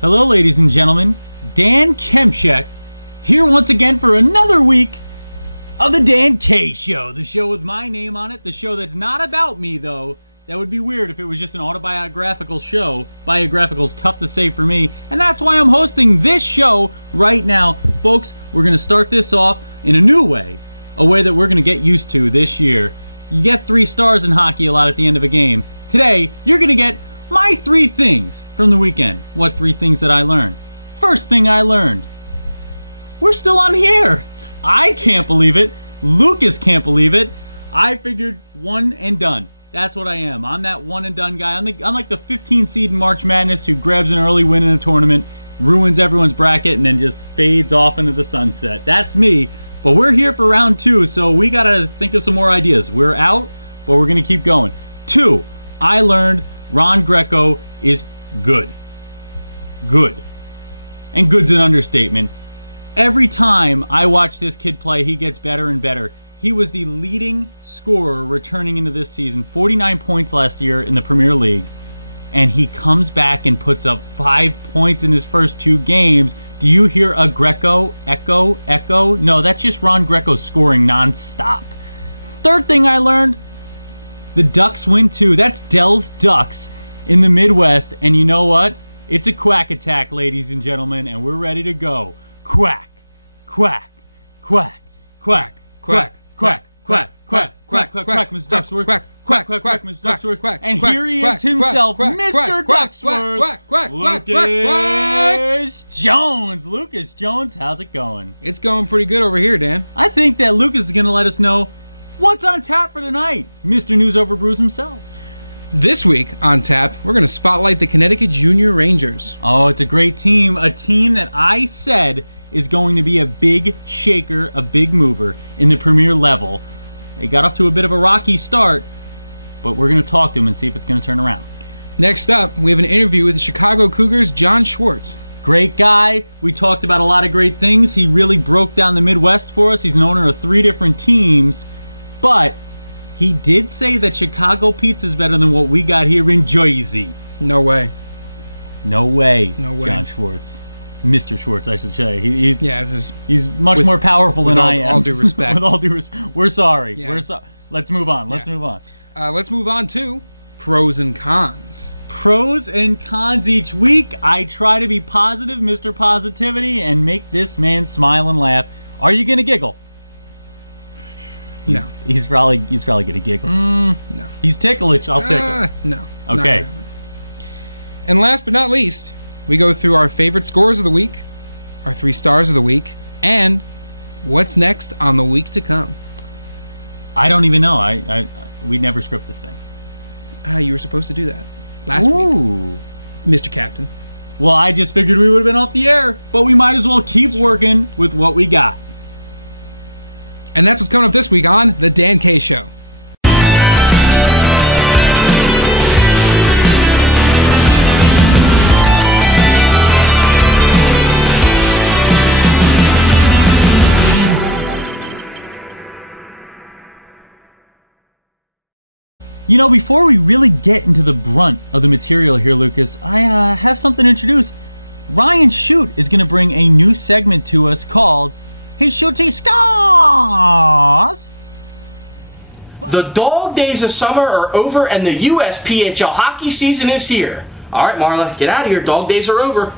Hello, ladies and gentlemen. Dan Kemchek here once again for another week of the Dan K Show. The show with my name on it. The show that's not about me, though. That would be weird if it was just an autobiographical show. Biographical is tough to say for me, and that's why I'm hosting this show right now. Folks, we're going to start this off in a new way, a way that we're going to get used to this year. You get 3 stars in hockey a lot at the end of a game. Today, you're going to get my 3 things from the weekend. What 3 things that I learned? First thing I learned, we're still on here. I can't believe it. Lucas can't believe it. I figured one and done. That's what I am. I'm that one and done guy. I'm like the 15 seed in March Madness who grabs an early win in a tournament, ruins everyone's bracket, and then just fades off into the sunset. That's me. But we're here for round 2, so we got to think of some more ideas. We're out, but we're going to keep going. 2, I learned Ron Greco is good. Good. And good's an understatement. Every time I watch this kid play, he gets better and better. He was the leading scorer returning into this season, 49 points last year in the Premier League. And he comes back and puts up 5 points in his first 2 games. Do you hear a Greco echo? No, that's just Ron Greco scoring nonstop. Third thing I learned, the Ducks win too. That's Dell's Ducks in the Midwest. And you know what? It's a Quack attack, ladies and gentlemen, and we're ready to go. Quack, quack, quack, quack, quack, quack, quack, quack, quack, quack, quack, Mr. Ducksworth, quack, quack, quack, quack, Mr. Ducksworth, and here he is himself, Mr. Ducksworth, Lucas Jones. Lucas Jones, how's it going? It's going pretty good over here, Dan. I think that Lucas is going to let us know what's on tap for tonight, Mr. News Over Brews himself. This week on tap, we're going to spotlight the Connecticut Junior Rangers. Oh, it's a great team. A team that I said is going to be a big shaker, a big mover in the Premier level. They got off to a bit of a rocky start, but we're going to talk to them and see if it's going to turn around. Next up, we have an interview with the Chicago Cougars' John Schwarz. Great guy. We talked about a lot of great things. He really broke down the Midwest for us. He's an owner of 3 different teams, but he did say that Chicago pizza is better than what we got here in Jersey. No way. No way. No way. John Schwarz. Mr. Schwarz, I should say. He's much more powerful than I am. With all due respect. With all due respect. We're sorry. Yeah. Let's move on. Let's move on. Let's move on to pros and cons. Pros and cons each week. I try to be positive, Mr. Positivity, and make this man smile and laugh. Are you going to giggle? No. He's probably going to giggle. No. He's ticklish. I'll tickle. No. Okay. And last but not least, we go through our favorite scores of the week, our 3 stars of the week, and what's next on the week to come. I don't even know. We never script this thing. You were supposed to do that last week, Mr. Captain. Well, I just figured we would have been off the air, but we might as well keep working with what we got. And that's what's coming up this week on The Dan K Show. You know, before we really get into the brunt of the material here, Lucas, I have something to introduce. Ryan Shute is going to bring a new segment to us called Hey Shooty Scores! The dog days of summer are over and the USPHL hockey season is here. Alright, Marla, get out of here. Dog days are over.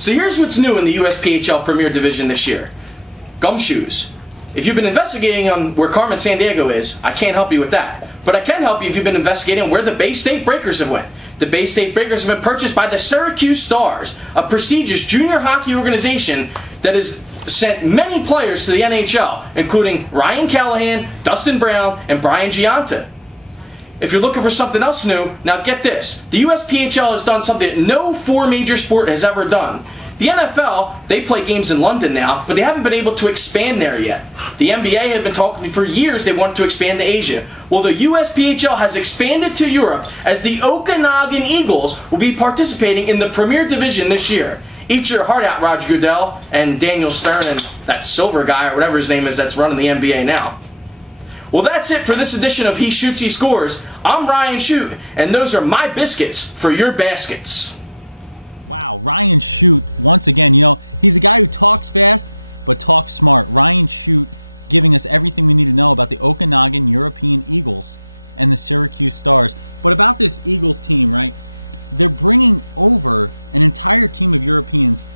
So here's what's new in the USPHL Premier Division this year. Gumshoes. If you've been investigating on where Carmen Sandiego is, I can't help you with that. But I can help you if you've been investigating where the Bay State Breakers have went. The Bay State Breakers have been purchased by the Syracuse Stars, a prestigious junior hockey organization that has sent many players to the NHL, including Ryan Callahan, Dustin Brown, and Brian Giunta. If you're looking for something else new, now get this. The USPHL has done something that no 4 major sport has ever done. The NFL, they play games in London now, but they haven't been able to expand there yet. The NBA have been talking for years they wanted to expand to Asia. Well, the USPHL has expanded to Europe as the Okanagan Eagles will be participating in the Premier Division this year. Eat your heart out, Roger Goodell and Daniel Stern and that Silver guy or whatever his name is that's running the NBA now. Well, that's it for this edition of He Shoots, He Scores. I'm Ryan Shute, and those are my biscuits for your baskets. Wow, Ryan Shute, once again, he's a guy who talks fast, but talks smart. Ryan Shute giving us everything we need to know about the Okanagan European Eagles and the Syracuse Stars. But about this Eagles team, right? They're bringing over an entire team of Europeans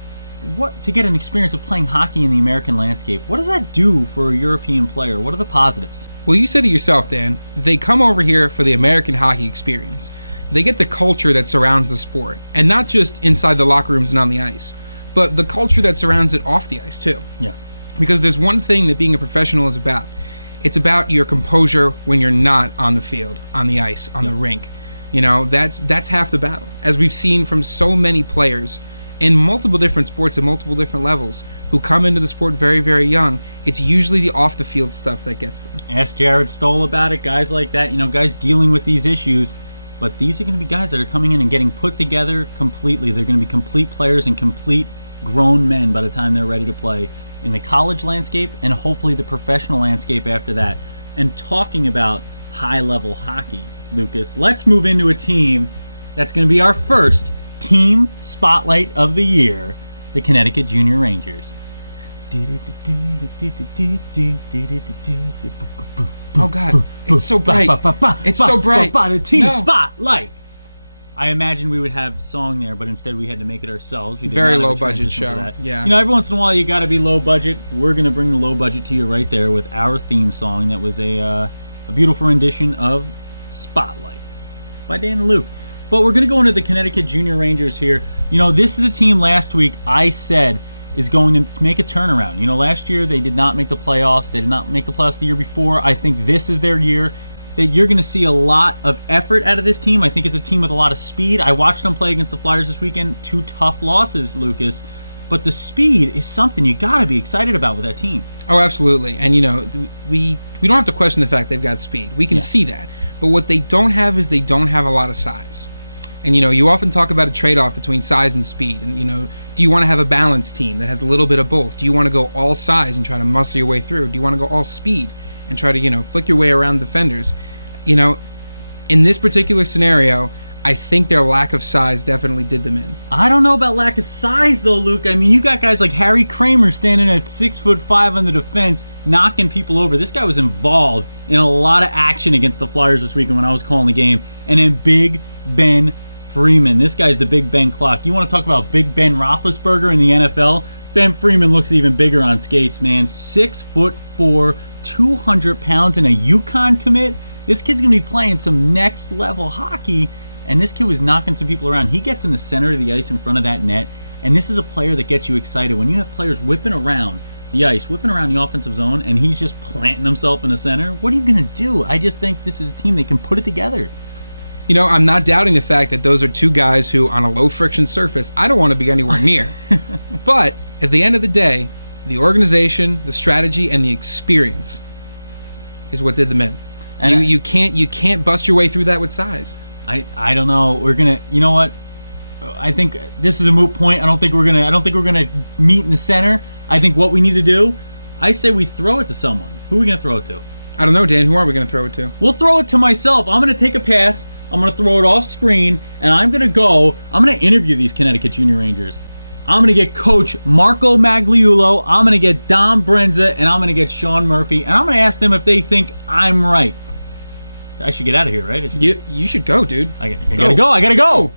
to get an experience of playing hockey in the American landscape. What does that do for a European player? What are the positives? Well, you said it yourself, Dan. They come over here for the American hockey experience. They get the culture that surrounds the sport, and not just inside the locker rooms and on the ice, but the culture that surrounds it off the ice, too. Yeah. Because there's one thing that being a professional is about. It's about your composure when you're not on the field, on the ice, on the rink. That's half the battle. As we've seen from so many players in multiple different sports at multiple different levels who come into the sport very, very young, it's usually the off-the-field stuff that gets them. Ask Jared Stoll about it, guys like that, guys dealing with these issues. But these are going to be guys that are coming in and getting put together completely. They're going to be complete players and complete grown men by the time they're ready to play in the college landscape and hopefully the professional landscape after that. And talking about high-level hockey, Lucas, let's move into a team that's going to be our first team spotlight of the year, the Connecticut Junior Rangers. Oh God, it's so bright. It's so bright. The team spotlight. I imagine we would have song there, but instead we had to make it ourselves. Very low budget show. Yeah. Every once in a while you got to be low budget. We're gonna bring the low budget to you right there with our theme song. That was a beautiful rendition of Spotlight by Dan and Luke. But we're gonna go into the Connecticut Junior Rangers here. This is a team last week I said is going to make a turnaround. Last year they did not make the playoffs. They did not make the playoffs the year before. I think this is their year. That you're going to see a lot of effort out of this team. I think it's a team with a lot of speed. I watched them play against the Flyers this weekend. 2 tough losses, Lucas. But the speed is something you got to be excited about with that team. Oh, absolutely. And, we don't have to question the fact they've got speed. We can see that. But what they don't have is they don't have a lot of size. And, you often talk about a trade-off between size and speed. And, do you want to have a balanced team that has a little bit of both? Do you want to go all size and try to muscle your way through? Do you want to go all speed and try to, flick your way around defenders? In this particular scenario, I think their lack of size definitely did them in. I don't know about lack of size, though, Luke. I mean, you got guys like Harry Kramer standing at 6'5" on the defense, knocking people over. This guy was involved in a lot of action against the Flyers this weekend when I was calling the game. And then Big Ben Freeman. This guy's the Big Ben clock. You want to talk about Big Ben Roethlisberger in the NFL? Ben Freeman looks even bigger on skates, man. 6'4", 200 pounds, and a Yukon commit. This kid's going to be playing some next-level hockey, and this kid was knocking some people around. He gets in the center of the ice in front of that net, and this is a player that gets you excited. When you have players whipping around the ice, whipping around the offensive zone, and he's just planting himself in the center, what are you going to do? I just think this is a team that can put it together. I'm not doubting the fact that those are two guys who, on a low-friction surface, I don't want to be anywhere near. But at the end of the day, the organization, the strategy, and the experience is what did them in. And you can't bust your way through that with size. I don't know. We're gonna. You know what? I think this is a moot point. I don't think we're gonna meet in the center. I think what we need to do, I say we throw it to someone. Who are we gonna throw it to? I don't know, Dan. Who are we gonna throw it to? We'll throw it to myself. I'm gonna take a pass. I'm going to throw it off screen, and I'm going to interview these Connecticut Junior Rangers. I'm going to get Coach Marco Magliulo, I'm going to get Dom Brenza, and I'm going to get Sean Murphy, and I'm going to ask them if they think I'm right. I should get out of here, right? You should go, dude. I gotta go.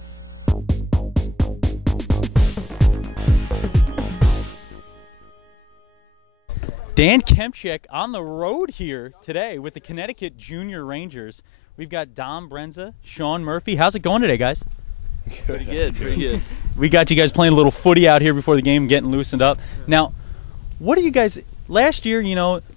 Dan Kempchek on the road here today with the Connecticut Junior Rangers. We've got Dom Brenza, Sean Murphy. How's it going today, guys? Pretty good. We got you guys playing a little footy out here before the game, getting loosened up. Now, what do you guys... Last year,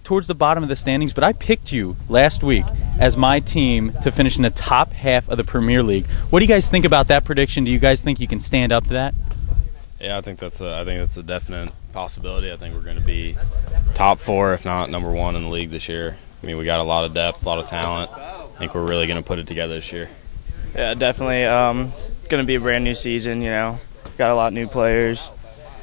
towards the bottom of the standings, but I picked you last week as my team to finish in the top half of the Premier League. What do you guys think about that prediction? Do you guys think you can stand up to that? Yeah, I think that's a definite possibility. I think we're going to be top 4, if not number 1 in the league this year. I mean, we got a lot of depth, a lot of talent. I think we're really going to put it together this year. Yeah, definitely. It's going to be a brand new season. Got a lot of new players.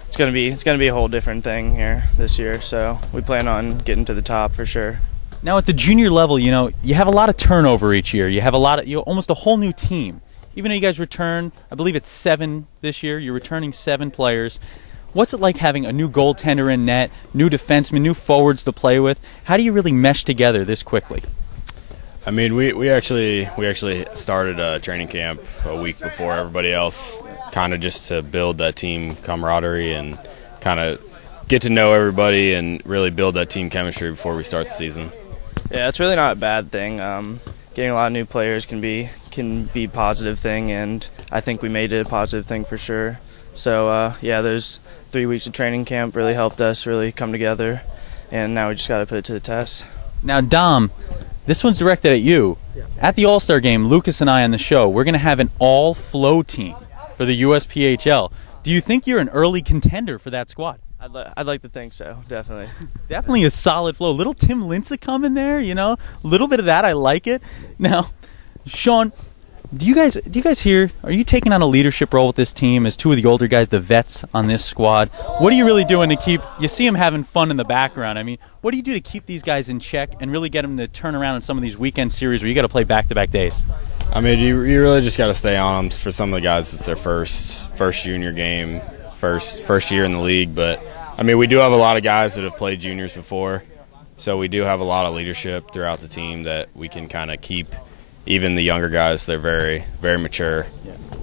It's going to be a whole different thing here this year. So we plan on getting to the top for sure. Now at the junior level, you have a lot of turnover each year. You have almost a whole new team. even though you guys return, I believe it's 7 this year, you're returning 7 players. What's it like having a new goaltender in net, new defensemen, new forwards to play with? How do you really mesh together this quickly? I mean, we actually started a training camp a week before everybody else, kind of just to build that team camaraderie and kind of get to know everybody and really build that team chemistry before we start the season. Yeah, it's really not a bad thing. Getting a lot of new players can be a positive thing, and I think we made it a positive thing for sure. So yeah, those 3 weeks of training camp really helped us really come together, and now we just got to put it to the test. Now, Dom, this one's directed at you. Yeah. At the All-Star game, Lucas and I on the show, we're going to have an all-flow team for the USPHL. Do you think you're an early contender for that squad? I'd like to think so, definitely. Definitely a solid flow. Little Tim Lincecum in there, you know, a little bit of that. I like it. Now, Sean, do you guys hear? Are you taking on a leadership role with this team as 2 of the older guys, the vets on this squad? What are you really doing to keep? You see them having fun in the background. I mean, what do you do to keep these guys in check and really get them to turn around in some of these weekend series where you got to play back-to-back days? I mean, you really just got to stay on them. For some of the guys, it's their first junior game, first year in the league. But I mean, we do have a lot of guys that have played juniors before, so we do have a lot of leadership throughout the team that we can kind of keep. Even the younger guys, they're very, very mature,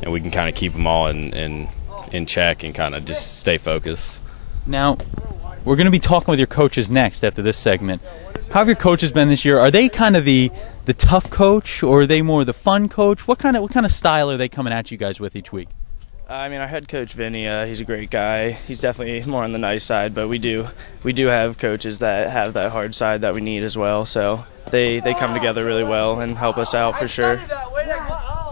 and we can kind of keep them all in check and kind of just stay focused. Now, we're going to be talking with your coaches next after this segment. How have your coaches been this year? Are they kind of the tough coach, or are they more the fun coach? What kind of style are they coming at you guys with each week? I mean, our head coach Vinny, he's a great guy. He's definitely more on the nice side, but we do have coaches that have that hard side that we need as well. So they come together really well and help us out for sure.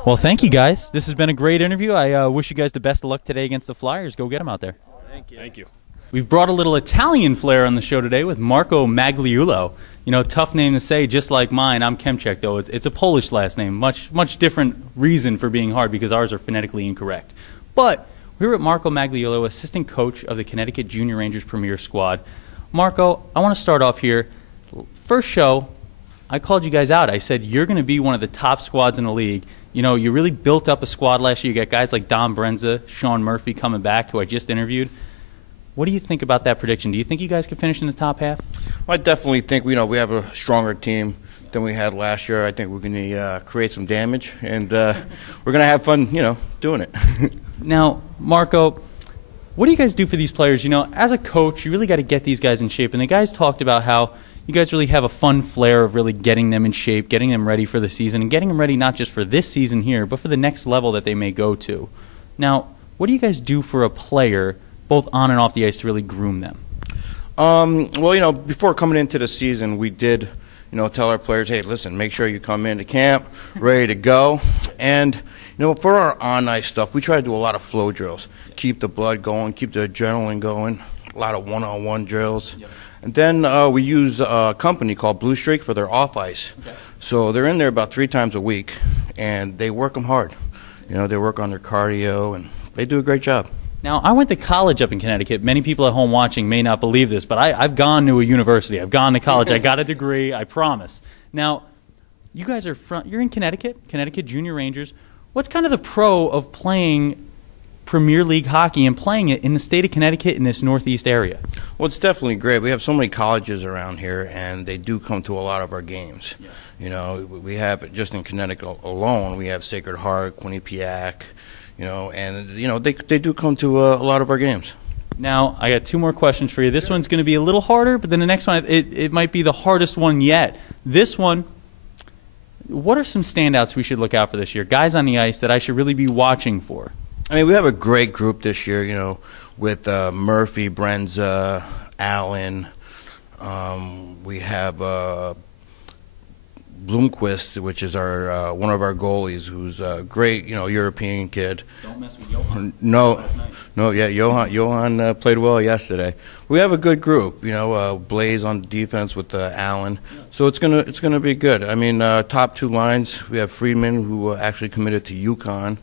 Well, thank you guys. This has been a great interview. I wish you guys the best of luck today against the Flyers. Go get them out there. Thank you. Thank you. We've brought a little Italian flair on the show today with Marco Magliulo. You know, tough name to say, just like mine. I'm Kemchek, though. It's a Polish last name. Much different reason for being hard because ours are phonetically incorrect. But we're at Marco Magliulo, assistant coach of the Connecticut Junior Rangers Premier Squad. Marco, I want to start off here. First show, I called you guys out. I said, you're going to be one of the top squads in the league. You know, you really built up a squad last year. You got guys like Dom Brenza, Sean Murphy coming back, who I just interviewed. What do you think about that prediction? Do you think you guys could finish in the top half? Well, I definitely think we have a stronger team than we had last year. I think we're going to create some damage, and we're going to have fun, doing it. Now, Marco, what do you guys do for these players? You know, as a coach, you really got to get these guys in shape. And the guys talked about how you guys really have a fun flair of really getting them in shape, getting them ready for the season, and getting them ready not just for this season here, but for the next level that they may go to. Now, what do you guys do for a player, both on and off the ice, to really groom them? Well, before coming into the season, we did tell our players, hey, listen, make sure you come into camp ready to go. And, for our on-ice stuff, we try to do a lot of flow drills, keep the blood going, keep the adrenaline going, a lot of one-on-one drills. Yep. And then we use a company called Blue Streak for their off-ice. Okay. So they're in there about 3 times a week, and they work them hard. They work on their cardio, and they do a great job. Now, I went to college up in Connecticut. Many people at home watching may not believe this, but I've gone to a university. I've gone to college. I got a degree, I promise. Now, you guys you're in Connecticut Junior Rangers. What's kind of the pro of playing Premier League hockey and playing it in the state of Connecticut in this northeast area? Well, it's definitely great. We have so many colleges around here, and they do come to a lot of our games. Yeah. We have, just in Connecticut alone, we have Sacred Heart, Quinnipiac, and they do come to a lot of our games. Now, I got 2 more questions for you. This one's going to be a little harder, but then the next one, it might be the hardest one yet. This one, what are some standouts we should look out for this year? Guys on the ice that I should really be watching for? I mean, we have a great group this year, with Murphy, Brenza, Allen. We have Bloomquist, which is our one of our goalies, who's a great, European kid. Don't mess with Johan. No, yeah, Johan played well yesterday. We have a good group, Blaze on defense with Allen, so it's gonna be good. I mean, top 2 lines, we have Friedman, who actually committed to UConn.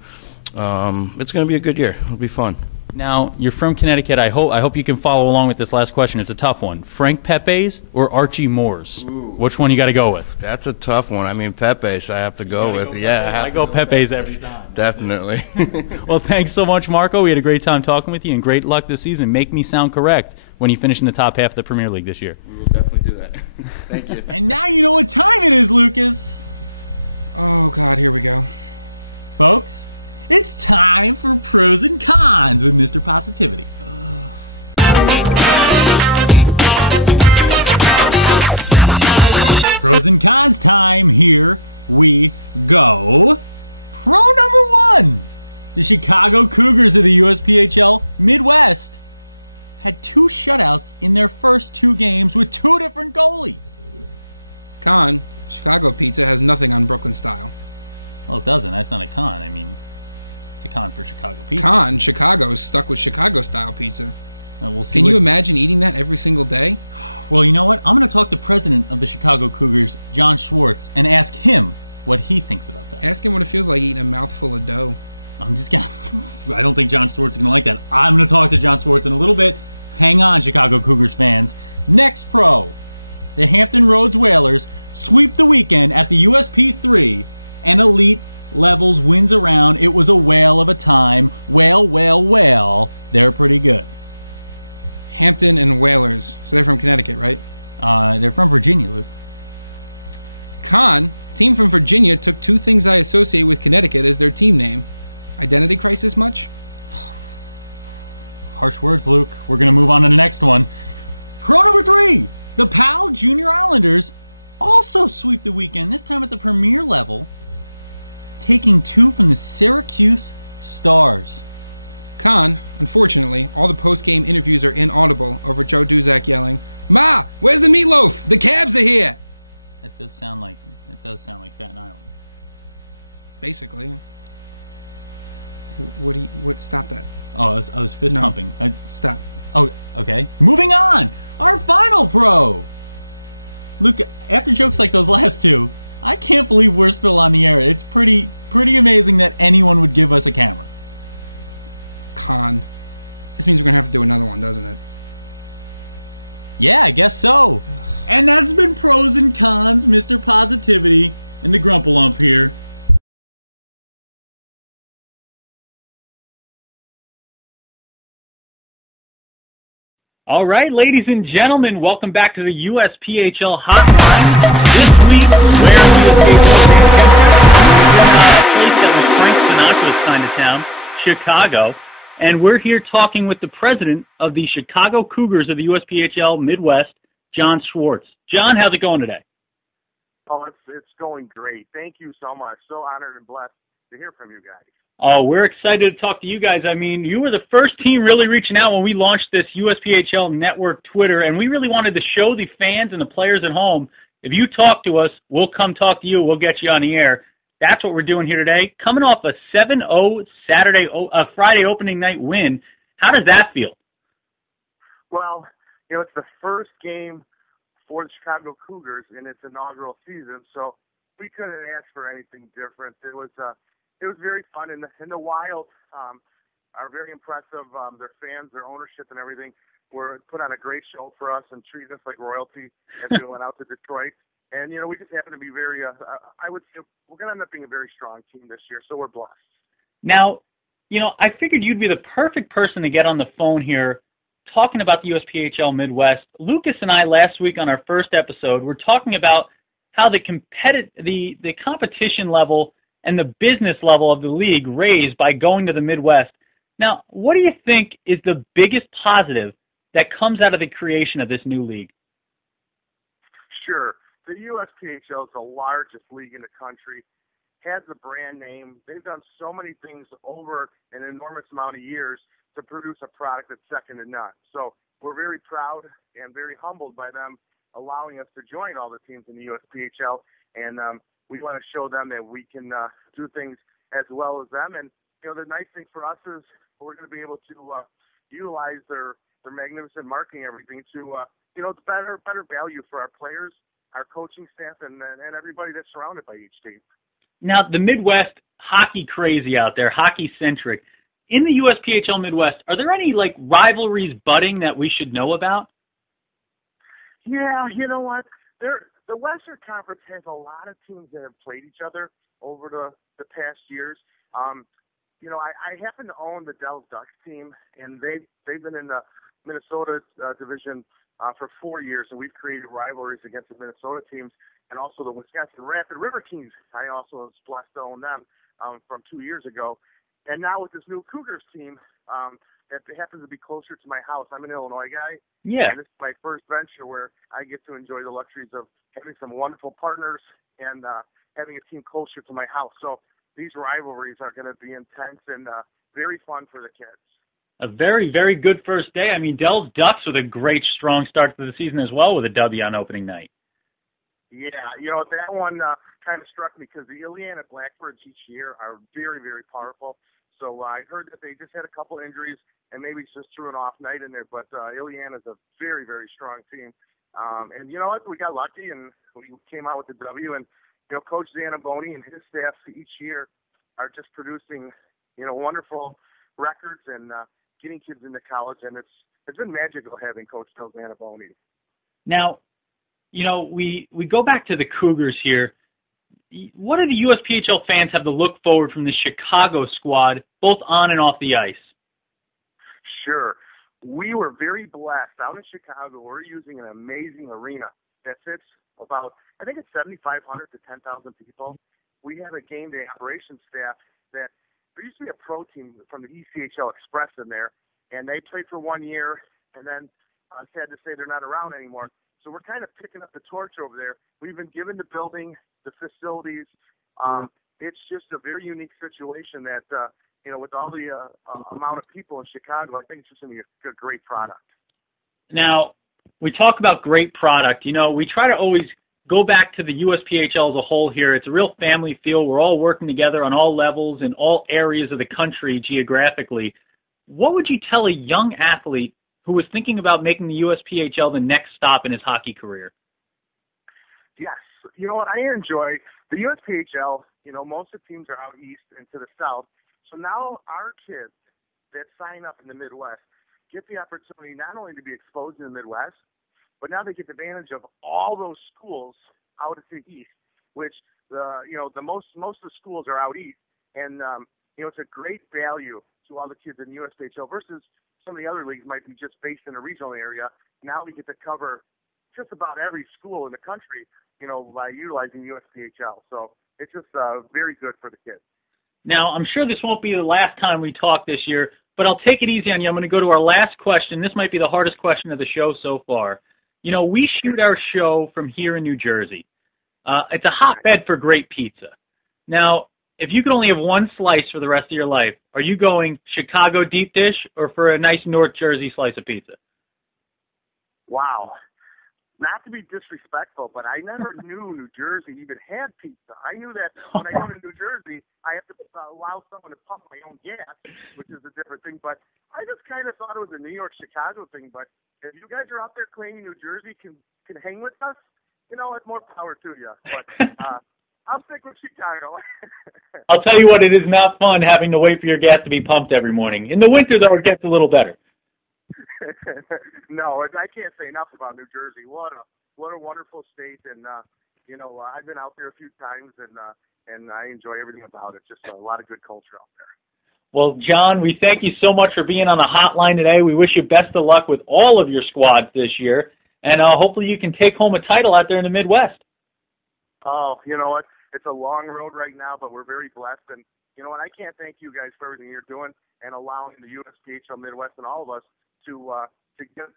It's gonna be a good year. It'll be fun. Now, you're from Connecticut. I hope you can follow along with this last question. It's a tough one. Frank Pepe's or Archie Moore's? Ooh. Which one you got to go with? That's a tough one. I mean, Pepe's I have to go with. I go Pepe's every time. Definitely. Well, thanks so much, Marco. We had a great time talking with you, and great luck this season. Make me sound correct when you finish in the top half of the Premier League this year. We will definitely do that. Thank you. And now you know what time it is, Lucas. Oh, God, here we go. Folks, it's time for Pros and Cons with Mr. Positivity. Pros and Cons time. Here we go. Pro number 1. The Chicago Cougars of the USPHL Midwest had 2 shutouts in their first 2 games with 2 different goalies. Con, Chicago pizza has nothing on Brooklyn style. Well, it doesn't. That's not a con. I mean, it's a con for Chicago pizza. Con, Chicago's stuck with Chicago-style pizza. We'll see. Can you imagine eating that every single day? Well, you know what? I'm going to talk to the president of the Chicago Cougars, John Schwarz, and ask him what he thinks about that. Ask him what it feels like eating a mouthful of dough. I'm just going to... I don't think John Schwarz is going to like that. I'm going to talk to John Schwarz in a little bit. Hang on, Chicago Cougars fans. Next pro. The Hampton Roads Whalers sweep the weekend at the USP3 and Elite Levels wins around. It was a whale of a time. Whale. They're pretty good. Hampton and Whalers. So they're from Connecticut, right? They're from Virginia, Luke. Con, team from Virginia took 2 things I associate with Connecticut as their team name. Identity crisis much? Harsh words, Luke. We're going to move on to the next one. Pro number 3. The PAL Junior Islanders also sweep the weekend, this time at the Premier level, taking 2 from the Syracuse Stars. Con, unfortunately, all the post-game interviews are inaudible over Joe Duzak yelling, "Ma, where's the meatloaf? The cabs are here!" That does sound like Staten Island. Basically. Stop that. Oh, I was fist pumping. Stop. Oh, okay. Moving on! Our final pro! Luke, after jokes like those last 2, I can't believe we're still on the air. It's pretty amazing that anyone would give us a camera. Con. This means we're going to have to do another one, doesn't it? Yeah, I guess so. And that's been Pros and Cons, Mr. Positivity, and the Grumpalump here. All right, ladies and gentlemen, welcome back to the USPHL Hotline. This week, we're in the place that was Frank Sinatra's kind of town, Chicago, and we're here talking with the president of the Chicago Cougars of the USPHL Midwest, John Schwarz. John, how's it going today? Oh, it's going great. Thank you so much. So honored and blessed to hear from you guys. Oh, we're excited to talk to you guys. I mean, you were the first team really reaching out when we launched this USPHL Network Twitter, and we really wanted to show the fans and the players at home, if you talk to us, we'll come talk to you. We'll get you on the air. That's what we're doing here today. Coming off a 7-0 Friday opening night win, how does that feel? Well, it's the first game for the Chicago Cougars in its inaugural season, so we couldn't ask for anything different. It was very fun, and the Wild are very impressive. Their fans, their ownership, and everything were put on a great show for us and treated us like royalty as we went out to Detroit. And we just happen to be very. I would say we're going to end up being a very strong team this year, so we're blessed. Now, I figured you'd be the perfect person to get on the phone here, talking about the USPHL Midwest. Lucas and I last week on our first episode were talking about how the competition level and the business level of the league raised by going to the Midwest. Now, what do you think is the biggest positive that comes out of the creation of this new league? Sure. The USPHL is the largest league in the country, has a brand name. They've done so many things over an enormous amount of years to produce a product that's second to none. So we're very proud and very humbled by them allowing us to join all the teams in the USPHL, and we want to show them that we can do things as well as them. And, the nice thing for us is we're going to be able to utilize their magnificent marketing and everything to, better value for our players, our coaching staff, and everybody that's surrounded by each team. Now, the Midwest, hockey crazy out there, hockey-centric. in the USPHL Midwest, are there any like rivalries budding that we should know about? Yeah, you know what? The Western Conference has a lot of teams that have played each other over the past years. You know, I happen to own the Dells Ducks team, and they've been in the Minnesota division for 4 years, and we've created rivalries against the Minnesota teams and also the Wisconsin Rapid River Kings. I also was blessed to own them from 2 years ago. And now with this new Cougars team, that happens to be closer to my house. I'm an Illinois guy. Yeah. And this is my first venture where I get to enjoy the luxuries of having some wonderful partners and having a team closer to my house. So these rivalries are going to be intense and very fun for the kids. A very, very good first day. I mean, Dells Ducks with a great, strong start to the season as well with a W on opening night. Yeah, you know, that one kind of struck me because the Ileana Blackbirds each year are very, very powerful. So I heard that they just had a couple injuries and maybe it's just threw an off night in there. But Ileana's a very, very strong team. And you know what? We got lucky and we came out with the W. And, you know, Coach Zanaboni and his staff each year are just producing, you know, wonderful records and getting kids into college. And it's been magical having Coach Zanaboni. Now, you know, we go back to the Cougars here. What do the USPHL fans have to look forward from the Chicago squad, both on and off the ice? Sure. We were very blessed. Out in Chicago, we're using an amazing arena that fits about, I think it's 7,500 to 10,000 people. We have a game day operations staff that there used to be a pro team from the ECHL Express in there, and they played for 1 year, and then sad to say they're not around anymore. So we're kind of picking up the torch over there. We've been given the building, the facilities. It's just a very unique situation that, you know, with all the amount of people in Chicago, I think it's just going to be a great product. Now, we talk about great product. You know, we try to always go back to the USPHL as a whole here. It's a real family feel. We're all working together on all levels in all areas of the country geographically. What would you tell a young athlete who was thinking about making the USPHL the next stop in his hockey career? Yes. You know what? I enjoy the USPHL. You know, most of the teams are out east and to the south. So now our kids that sign up in the Midwest get the opportunity not only to be exposed in the Midwest, but now they get the advantage of all those schools out at the east, which most of the schools are out east. And, you know, it's a great value to all the kids in the USPHL versus some of the other leagues might be just based in a regional area. Now we get to cover just about every school in the country, you know, by utilizing USPHL. So it's just very good for the kids. Now, I'm sure this won't be the last time we talk this year, but I'll take it easy on you. I'm going to go to our last question. This might be the hardest question of the show so far. You know, we shoot our show from here in New Jersey. It's a hotbed for great pizza. Now, if you could only have one slice for the rest of your life, are you going Chicago deep dish or for a nice North Jersey slice of pizza? Wow. Not to be disrespectful, but I never knew New Jersey even had pizza. I knew that when I go to New Jersey, I have to allow someone to pump my own gas, which is a different thing. But I just kind of thought it was a New York-Chicago thing. But if you guys are out there claiming New Jersey can hang with us, you know, it's more power to you. But I'll stick with Chicago. I'll tell you what, it is not fun having to wait for your gas to be pumped every morning. In the winter, though, it gets a little better. No, I can't say enough about New Jersey. What a wonderful state, and you know, I've been out there a few times, and I enjoy everything about it. Just a lot of good culture out there. Well, John, we thank you so much for being on the hotline today. We wish you best of luck with all of your squads this year, and hopefully you can take home a title out there in the Midwest. Oh, you know what? It's a long road right now, but we're very blessed, and you know what? I can't thank you guys for everything you're doing and allowing the USPHL Midwest and all of us to get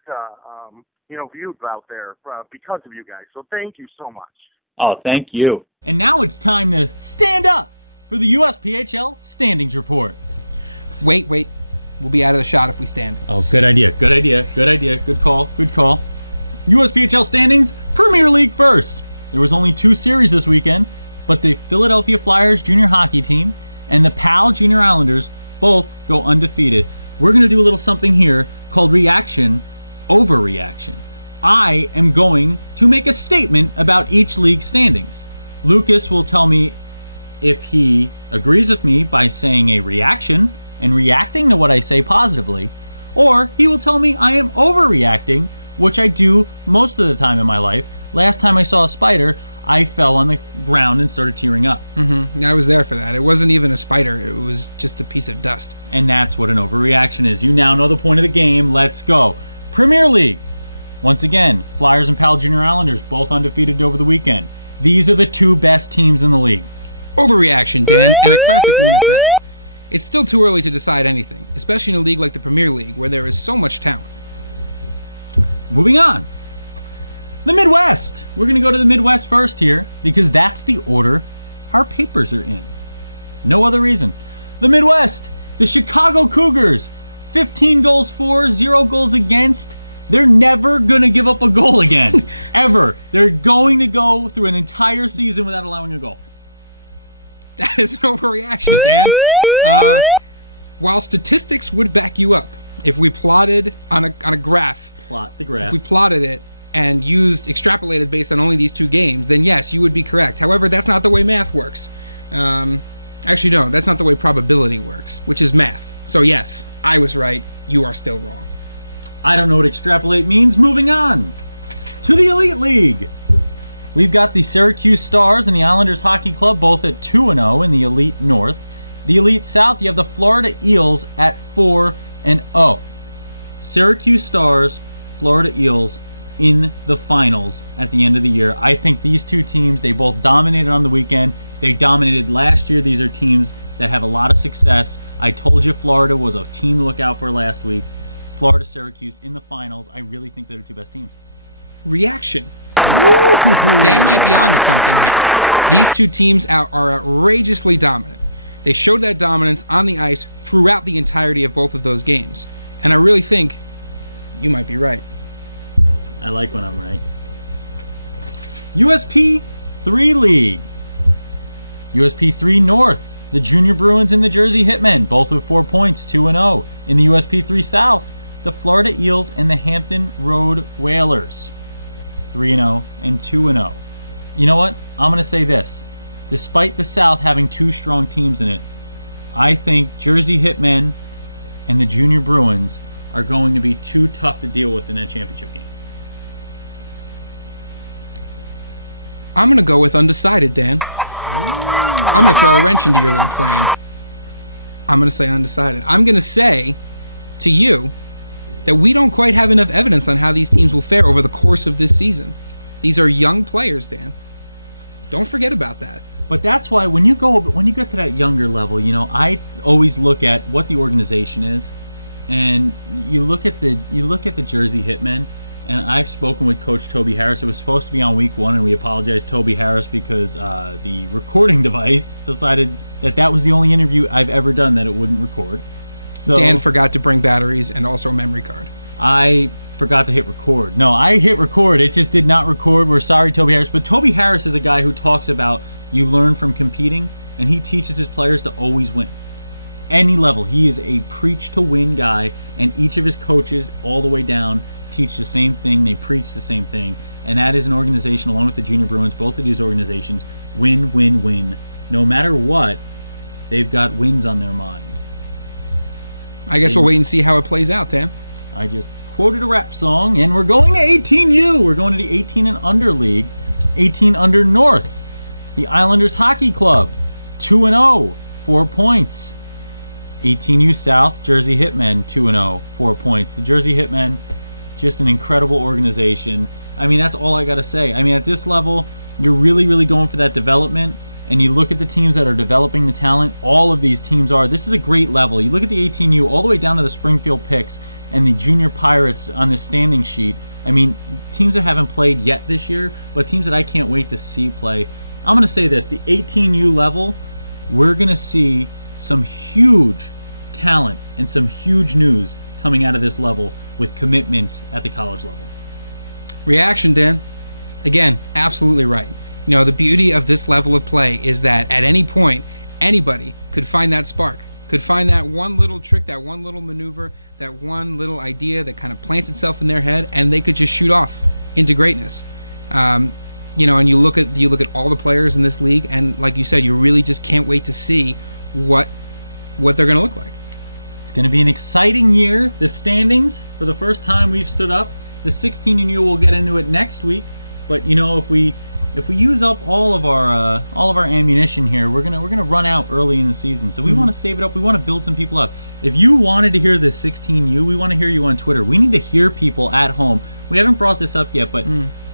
you know, viewed out there because of you guys. So thank you so much. Oh, thank you. And now it's time to stand up for the USPHL Standings Report. Wait. We'll be out of the shot if we stand. Oh, good idea. Good call. USPHL standings, Premier League first. There was only 2 series this weekend, but the Philadelphia Flyers junior hockey team and the PAL Junior Islanders both go undefeated. We're going to do a little something here called Reaction Overreaction. I am going to make a statement about each league standings. Lucas will tell me if he agrees with me by saying a reaction, and reacting to what I say positively, or he will tell me I am overreacting, which I do most of the time in my life. Last time I saw a spider, I fell on the ground and started tearing up. Mm-hmm. I was there for that. It wasn't even a spider. It was just a piece of dust. And that's what an overreaction is. You now know the point of the game. Let's go. Premier League. Once again, Flyers and Pal Junior Islanders both undefeated over the weekend. These are the two best teams in the league. Overreaction, Dan, and a classic one at that. It's still too early to decide anything, especially in a league like the Premier League, where there is so much talent. Moving on. The Midwest. We're going to go to the Midwest first here, because that's the order our papers are in. No other reason. The Midwest. The Chicago Cougars. 15 goals for, 0 goals against. They're never going to give up a goal again. Ever. They're going to go through an entire season without allowing a goal. That is an overreaction, Dan. While statistics would back you up, if we plotted on a graph, Plot the graph. if we plotted it and extrapolated based on only these 2 games, then yes, you would be correct. However, that's not the way math works. Actually, no, that's not the way probability works, which is math. So yes, I was right. You are still wrong. I don't know what extrapolate means. Moving on to the Elite League. We've got the Syracuse Stars and the Islanders Hockey Club both at 2-0 in the Elite North. The Elite South, you have the Florida Eels at 4-0. Syracuse Stars, Florida Eels in the finals at the end of the year. I think these two teams, they both dominated on the weekend. They dominated last year. These are teams that have a lot of success. I told you Florida was a team to look out for last week. Florida, Syracuse in the finals. I really think they're the two best teams. Reaction. Dan might be onto something here. These two teams are outrageously dominant. They showed that dominance on the ice throughout the entirety of both of those games. And I really think you might be right. I like when I'm right. USP 3 League. USP 3 North. The Junior Bruins and the Jersey Hitmen, both with 4 points, 2-0. In the USP 3 South, the Florida Eels and the Hampton Road Whalers, 3-0 and 2-0. You know what? I'm going to say this. Despite the South having 2 strong teams in it, I think Jersey Hitmen and the Junior Bruins are going to be too tough to deal with in that championship game. I'm going to go with undecided, Dan. I'm going to throw a wrench into your little plan. I'm going to say undecided. I'm going to say to you that we don't quite have enough evidence on how these teams will fare over the course of this season. These are young players, Dan. Don't forget about that. But that's why when you get to that younger level, you know, I always look at what the organization is, and you look at the Jersey Hitmen. And I've spoken with Coach Toby Harris. It was supposed to be on week 1, and we apologize, Toby Harris, because the recording device decided that was the only interview I've ever done that it wouldn't record. So Dan forgot to bring batteries and also a memory card. I forgot to hit record. No, I hit record. It just did not record. We're sorry, Toby Harris. But Toby Harris is a guy who talks about you learn from competing, and he teaches his players to always win. Any level. He is a preach-to-win guy, and each of his coaches all the way down teach the same thing, they preach the same thing, and that is an organization, along with the Junior Bruins, both of these organizations, win, win, win. No matter what, they've got wins on their mind. I guess we'll wait and see how it plays out, Dan. I just quoted a rap song, and we're going to 18U. We're going to the 18 and under league, 18 under North. The Islanders Hockey Club, 2-0, 4 points. 18U South, Jersey Hitmen, 2-0, 4 points. The Jersey Hitmen, just an incredible organization. I mean, that's all I got to say. I mean, at this level, you're really, really going for that development, and you look at the teams that are developing the talent, all of these teams are. This is a great level. You look at the 18U all the way down to the Springfield Picks and the Junior Pirates on the standing sheet. I mean, teams that haven't played yet this year, but teams that I can't wait to see play. I'm going to say this. The 18U level, we're going to see some huge talent and some huge news coming out of this level with commitments at the college level. Reaction, Dan. Again, absolutely right. You know, the beauty of this level of play is that at any point, anybody could find that spark, could find that one little trick, that one little maneuver, that one little idea that kind of plants itself in their head, and they could just shoot off into greatness. You know, and you look at all the players in this league, and like you said, you really just can't wait to see what they're going to look like. It's going to be an exciting year. The standings, for the first time we've stood up. The 16U, we'll get into it next week. But you know, if we use up all of our ammunition here, we're gonna run out early in the season. So we want to save it up. We want to build some people up. If you wanted to hear the 16U, we want to hear you on Twitter. We need to hear people at home. We haven't brought this up yet, but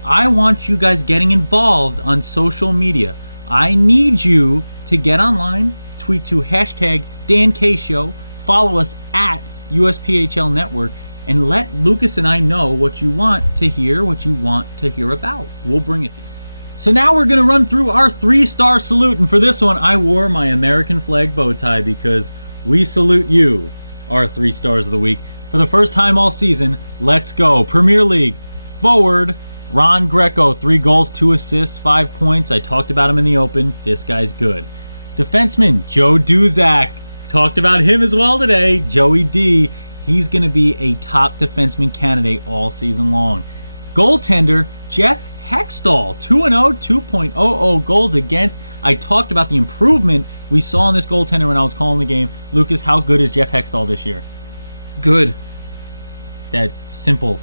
I want you guys getting involved on social media. I need you to get online, tweet to #DanKShow, follow us at USPHL Network, and let Lucas and I know what you want to hear, what you want to hear about. We'll bring it to you. So now we're going to run through our 3-star salute, and for this one, I wore my American flag bow tie because we salute you, our 3 stars of the week. For the first time all season, let's go. Premier League, forward, Ron Greco, 3 goals, 2 assists, 5 points. I talked about him in the open. This guy's good. Defenseman, Joe Duzak. Talked about him as well today. Joey D. He's going to be a top defenseman candidate all season long. Goaltender, Jeff Hextall, 2-0, 2.00 goals against. I talked about the improvement we saw in this goaltender when I was calling the game. Lucas, how good is Jeff Hextall this year? Good. That simple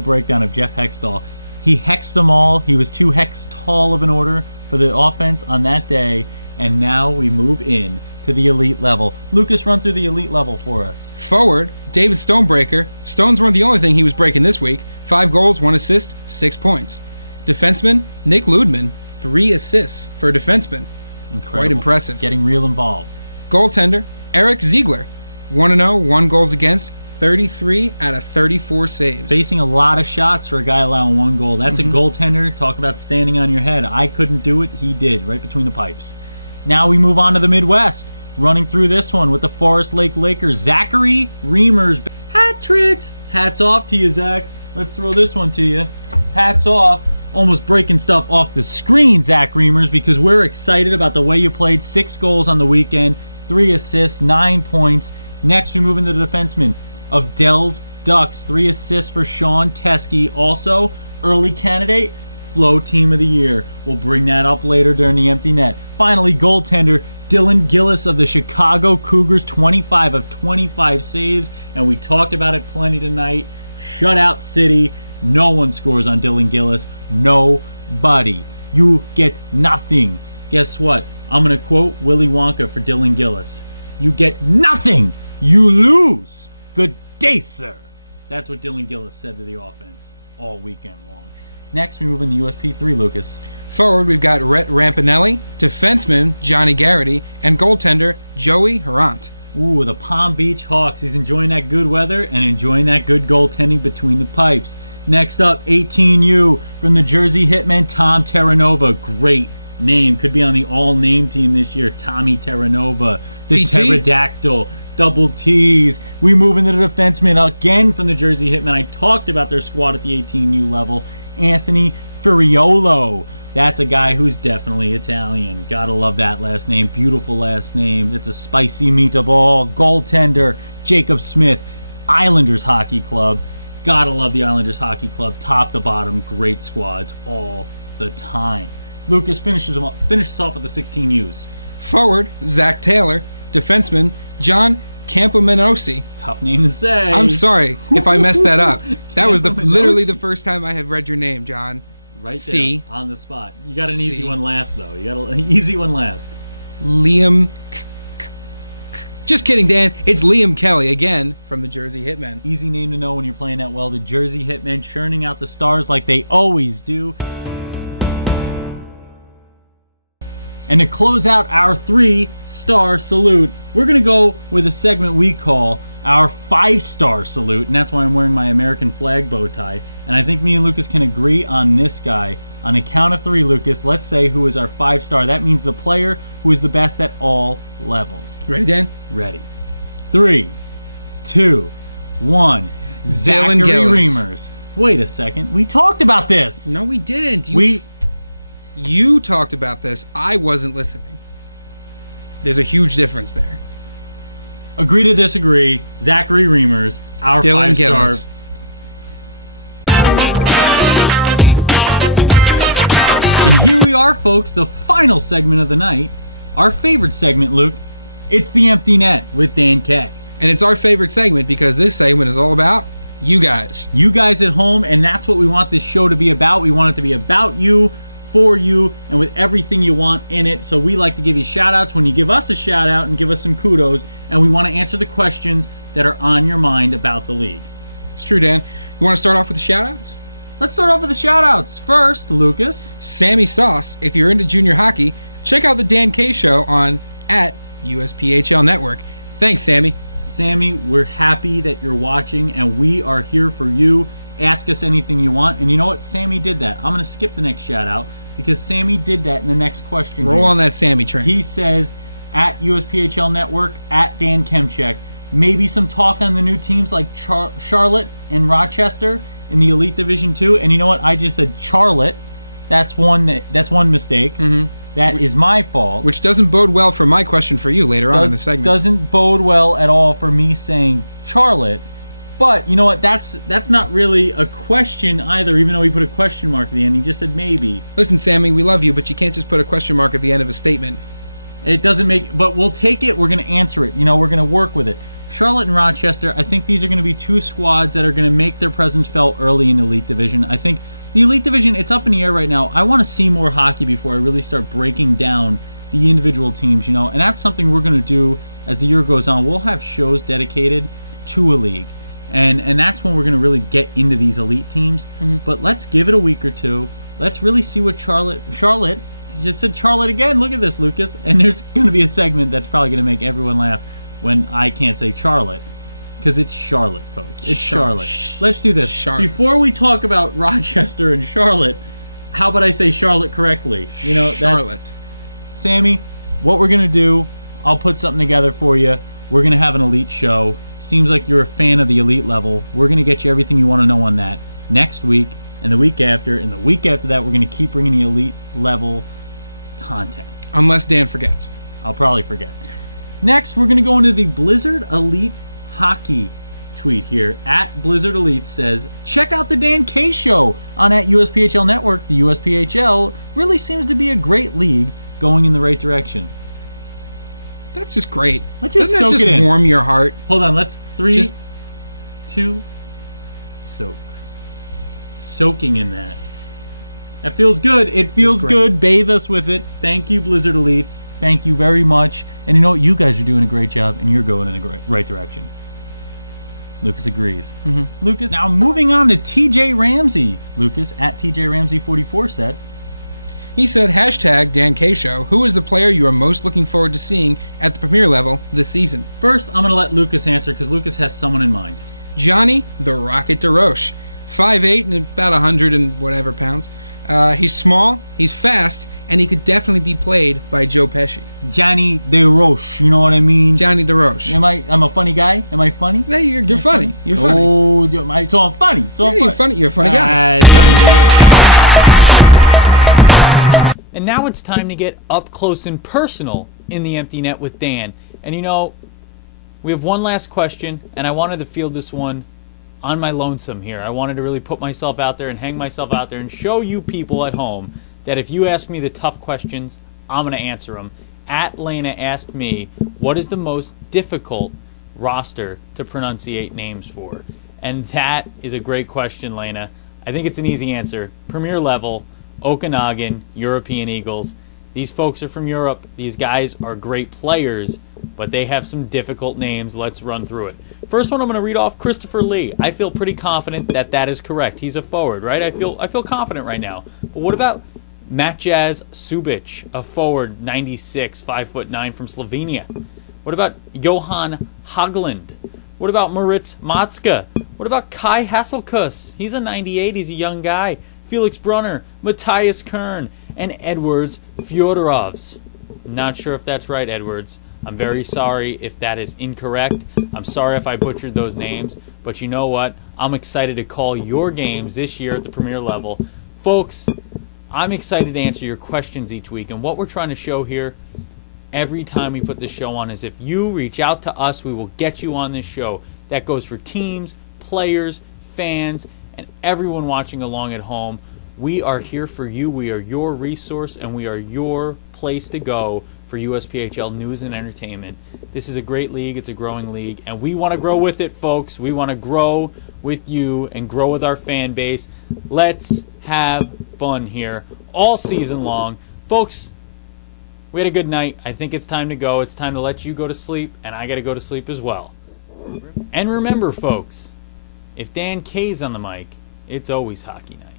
breakdown of Jeff Hextall. He hexed them all. He was 2 hex tall of an order for the offense on that day, and now we move in to the elite level. Lucas, run through the elite level for us. Forward, David Stonebreaker. Stones weren't the only thing he was breaking this week. 5 goals, 1 assist, 6 points. Defenseman, Nick Ludman. 3 assists for a defenseman. Incredible. Quite impressive. Getting real involved. Goaltender, Eric Ziegler. 1-0, 1 goals against, 33 out of 34 saves. Facing a lot of shots for a guy allowing 1 goal. That's a goaltender. Talk about standing on your head. I couldn't do it. He did, right between the pipes. Now we move on to the Midwest. Running through this one with the Forest Lake Lakers. Zachary Reimers. Hat tricks. Hats off to you, Zach. Let's throw this one to you. Hats off. Almost breaking stuff off the screen, Zach Reimers, because we're excited about the way you played. 6 goals on the weekend. 3 assists, 9 points. Next, we move into the defenseman of Dell's Ducks. 3 assists for Sean Teskey. Also, early candidate, Flow Team of the Year. We'll bring that up later during the empty net. Finally, goaltender Dylan Gillis of the Chicago Cougars. 25 of 25 saves, and we talked about it plenty tonight. Shutout City. No one scores on Dylan Gillis. Nobody. You get nothing. Guess what? I'm going to quote Willy Wonka for Dylan Gillis. You get nothing. You lose. Good day, sir. That's what Dylan Gillis said to the offense all weekend long. Next, we move into USP3, Lucas. Forward, we've got Rhett Rampinelli, defenseman Johnny Garrity, and goaltender Joey Harant. Ooh, the Palm Beach Hawks. He's enjoying that good weather and enjoying that good goaltending between the pipes. Next up, 18U from the Jersey Hitmen, Tom Terranova. Great name. Could be on the all-name team this year. Tommy Terranova. The TT? Pterodactyl. Double T's. We move into the defenseman again from the Jersey Hitmen. I talked about their squad at the 18U level. Anthony Furiolo. That's a guy who's definitely Italian. Gotta love that last name. Beautiful last name. It's a spicy meatball. Goaltender, Jacob Smith. Islanders Hockey Club. Gotta love the Islanders Hockey Club. Top to bottom, great squads all the time. Lucas finishes off with the 16Us. Forward, Zach Taylor. Defenseman, John Campomenosi. Tough name to say. I'm sorry if I messed that up. That was literally the first time I have read your name, John. Right C. there, on the spot. You got an easy one last, though. You got an easy one last. Liam. Just kidding, Dan. It's Liam Kelly, again, from the Jersey Hitmen. Easy name to know when you're playing that well. The Jersey Hitmen churning out the stars like they always do. And to close out our 3-star salute, we're going to go with a segment we call our 5-star salute, and that's why I'm wearing my American flag bow tie. And I think me and Lucas can agree on this guy. On a count of 3, Lucas, let's say who is our 5-star. That means the player who is the best at all levels. Ready, Dan? Ready. 3, 2, 1. Zachary Reimers. Wait a second. We talked about this. No, we didn't. You talked about this. I wasn't listening. There's a huge difference there. Agree to disagree. Zachary Reimers, our Dylan 5-star. Gillis. And here we are, folks, the final segment of the night. Our favorite segment, Luke. It's the Empty Net with Dan K. And it's our favorite segment because this segment is all about you guys. You guys at home, and that's what we want this show to be about. We want it to be about you, for you, and with everything you want in it. So we like to give you shout-outs when you give us a shout-out and give us some kudos, and we want to answer the questions that are on your mind about the league. It's true, Dan. You want to start off with the shout-outs? Let's start off with the shout-outs. First, Lucas. Sammy Sauce. If you're into junior hockey, check out the Dan K Show on @USPHL Network. Thanks, Sammy. Sammy, we're happy that you're watching, and we are here for you. Ask us anything you want. And you know what? Sammy did that. I'm going to skip the next shout-out because Sammy did that in the next question. Roll on that Sammy train. He says, @USPHL Network, @Dan Kemchek. Maybe some talk on the new teams like Charlotte and Rochester in the Elite Division 2. And you know what? I just said Charlotte. That's one mistake. Mm-hmm. That is my fault. Which doesn't bode well for my question for you later on in the segment. Doesn't bode well at all for me saying Charlotte. But you know what? That's not really a question either, even though he put a question mark at the end. He just said maybe. Listen, Sammy, we love you, but you can't just put a question mark at the end of a statement. It doesn't make... But we'll take it. We're going to answer it. You know, we're going to work with it. Charlotte and Rochester, I think these are going to be two squads that are going to make their presence felt early in the Elite Division. I think the Elite Division, it's up in the air right now. I want to see more hockey before I really start breaking down the individual teams, you know, and that's something we're going to do as the year goes on. We'll have shows dedicated to a league, and that's when we're going to really get into these elite teams. Mm-hmm. But let's give it a week or two. Let's really see what Charlotte, you just said Charlotte again. Look at this, Lucas. And there's going to be a segment that's probably going to make everyone laugh when I can't say Charlotte. Because it's Charlotte, folks. It's Charlotte. Let's do this. Charlotte. Before we talk about Rochester and Charlotte, how about I say Charlotte correctly? You know, Charlotte. Sammy, what we're going to do, I'll put something together for you. We're going to have an elite show. Seems like you're a fan of the elite level. We're going to get you everything you want to know on that next week and the week after. And the week after that, we're going to keep bringing the elite level content. Unless Dan forgets. I'll probably forget. Next, we're going to go into the Blizzard Elite Hockey tweet here. @Blizzard Elite says, check out the Dan K Show on @USPHL Network. The USPHL really seems to be a great league going in the right direction. That's just great. Let's just Doesn't that soak it just in. warm your heart? Hold on, let's 3, 2, soak. Soaking in that. That feels good. It feels good. Bathe us with it. Thank you, Blizzard Elites. Thank you very much. And you know what? You guys are doing a great job, and you're going in the right direction. Lucas agrees. Mm-hmm. Lucas, now moving on to TJ Ramsey. Lucas, @TJRamsey44 said, he said, #Dan K Show, who is the player you are most looking forward to seeing at the Premier level this season? First, I'm going to let Lucas answer because Lucas has someone in mind. Johnny the Rocket DeRoche. 5'8" and about 100 and whatever pounds. He's small, he's fast, and he could definitely be played by Joe Pesci. Johnny DeRoche, you know what I mean? Johnny DeRoche. I'm a funny guy? Am I funny? Yeah, you're funny. You're funny. Oh, so I'm funny. You're funny. You're a funny guy. And now it's time to get up close and personal in the empty net with Dan. And you know, we have one last question, and I wanted to field this one on my lonesome here. I wanted to really put myself out there and hang myself out there and show you people at home that if you ask me the tough questions, I'm going to answer them. @Lena asked me, what is the most difficult roster to pronunciate names for? And that is a great question, Lena. I think it's an easy answer. Premier level, Okanagan European Eagles. These folks are from Europe. These guys are great players, but they have some difficult names. Let's run through it. First one I'm going to read off, Christopher Lee. I feel pretty confident that is correct. He's a forward, right? I feel confident right now. But what about Matjaz Subic, a forward, 96, 5'9" from Slovenia? What about Johan Hagland? What about Moritz Matska? What about Kai Hasselkuss? He's a 98. He's a young guy. Felix Brunner, Matthias Kern, and Edwards Fyodorovs. Not sure if that's right, Edwards. I'm very sorry if that is incorrect. I'm sorry if I butchered those names. But you know what? I'm excited to call your games this year at the Premier level. Folks, I'm excited to answer your questions each week. And what we're trying to show here every time we put this show on is if you reach out to us, we will get you on this show. That goes for teams, players, fans, and everyone watching along at home. We are here for you. We are your resource, and we are your place to go for USPHL news and entertainment. This is a great league. It's a growing league, and we want to grow with it, folks. We want to grow with you and grow with our fan base. Let's have fun here all season long. Folks, we had a good night. I think it's time to go. It's time to let you go to sleep, and I got to go to sleep as well. And remember, folks, if Dan K's on the mic, it's always hockey night.